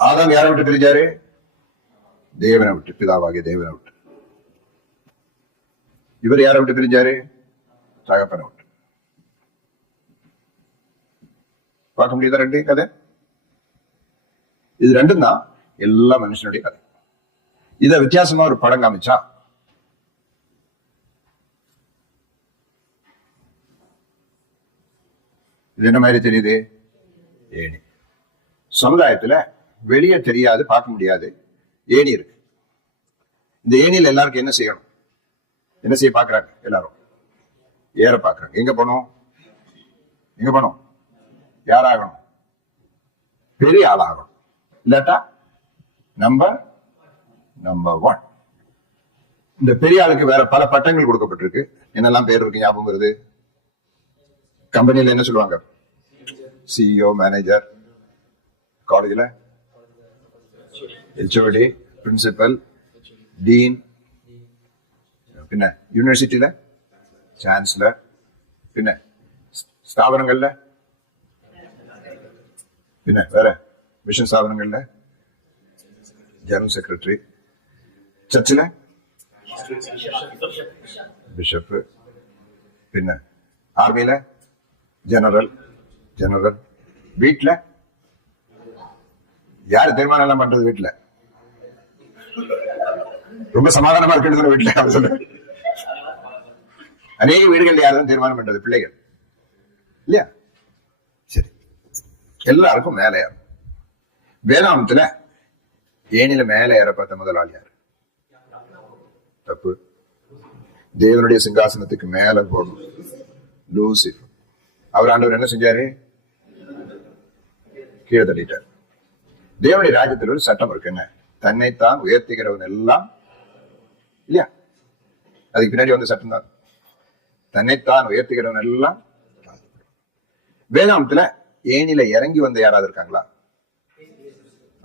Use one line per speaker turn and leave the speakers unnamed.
ஆதாம் யாரை விட்டு பிரிஞ்சாரு? தேவனை விட்டு பிதாவாகிய தேவனை விட்டு. இவர் யாரை விட்டு பிரிஞ்சாரு? தகப்பனை விட்டு. பார்க்க முடியுதா ரெண்டு கதை? இது ரெண்டும் தான் எல்லா மனுஷனுடைய கதை. இத வித்தியாசமா ஒரு படம் காமிச்சா? இது என்ன மாதிரி தெரியுது? ஏணி. சமுதாயத்துல வெளியே தெரியாது பார்க்க முடியாது. ஏணி இருக்கு. இந்த ஏணியில் எல்லாருக்கும் என்ன செய்யணும்? என்ன செய்ய பாக்குறாங்க எல்லாரும். ஏற பாக்குறாங்க எங்க போனோம்? எங்க போனோம்? யாராகணும்? பெரிய ஆளாகணும். இல்லாட்டா நம்பர் நம்பர் ஒன் இந்த பெரிய ஆளுக்கு வேற பல பட்டங்கள் கொடுக்கப்பட்டிருக்கு. என்னெல்லாம் பேர் இருக்கு ஞாபகம் வருது? கம்பெனில என்ன சொல்லுவாங்க? சிஇஓ மேனேஜர் காலேஜில் H O D principal dean പിന്നെ യൂണിവേഴ്സിറ്റിയിലെ ചാൻസലർ പിന്നെ സ്ഥാപനങ്ങളിലെ പിന്നെ വേറെ മിഷൻ സ്ഥാപനങ്ങളിലെ ജനറൽ സെക്രട്ടറി ചർച്ചിലെ ബിഷപ്പ് പിന്നെ ആർമിയിലെ ജനറൽ ജനറൽ വീട്ടിലെ யார் தீர்மானம் எல்லாம் பண்றது வீட்டுல ரொம்ப சமாதானமா இருக்கிறது வீட்டுல அவர் அநேக வீடுகள் யாரும் தீர்மானம் பண்றது பிள்ளைகள். இல்லையா? சரி. எல்லாருக்கும் மேல ஏறும். வேதாந்தத்துல ஏனில மேல ஏற பார்த்த முதலாளி யாரு? தப்பு. தேவனுடைய சிங்காசனத்துக்கு மேல போகணும். லூசிஃபர். அவர் ஆண்டவர் என்ன செஞ்சாரு? கீழே தள்ளிட்டார். தேவனுடைய ராஜ்யத்தில் ஒரு சட்டம் இருக்கு என்ன தன்னைத்தான் உயர்த்துகிறவன் எல்லாம் இல்லையா? அதுக்கு பின்னாடி வந்து சட்டம் தான். தன்னைத்தான் உயர்த்துகிறவன் எல்லாம் வேதாந்தத்துல ஏனில இறங்கி வந்த யாராவது இருக்காங்களா?